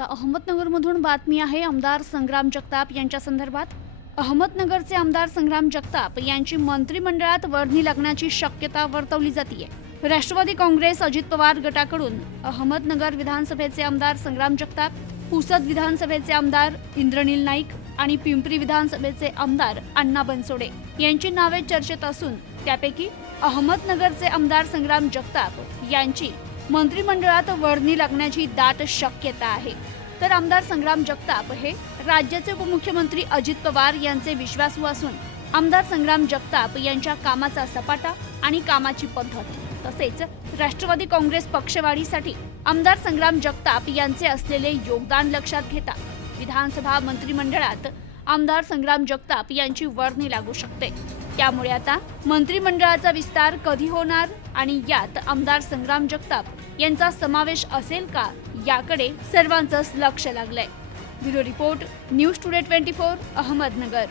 मधून बातमी आहे आमदार संग्राम जगताप यांच्या संदर्भात. अहमदनगरचे आमदार संग्राम जगताप यांची मंत्रिमंडळात वर्णी लागण्याची शक्यता वर्तवली जाते राष्ट्रवादी काँग्रेस अजित पवार गटाकडून अहमदनगर विधानसभेचे आमदार संग्राम जगताप पुसद विधानसभेचे आमदार इंद्रनील नाईक आणि पिंपरी विधानसभेचे आमदार अण्णा बनसोडे यांची नावे चर्चेत असून त्यापैकी अहमदनगरचे आमदार संग्राम जगताप यांची मंत्रिमंडळात वर्णी लागण्याची दाट शक्यता आहे. तर आमदार संग्राम जगताप हे राज्याचे उपमुख्यमंत्री अजित पवार यांचे विश्वासू असून आमदार संग्राम जगताप यांच्या कामाचा सपाटा आणि कामाची पद्धत तसेच राष्ट्रवादी काँग्रेस पक्षवाढीसाठी आमदार संग्राम जगताप यांचे असलेले योगदान लक्षात घेता विधानसभा मंत्रिमंडळात आमदार संग्राम जगताप यांची वर्णी लागू शकते. त्यामुळे आता मंत्रिमंडळाचा विस्तार कधी होणार आणि यात आमदार संग्राम जगताप यांचा समावेश असेल का याकडे सर्वांचंच लक्ष लागलंय. Bureau report news today twenty four Ahmednagar.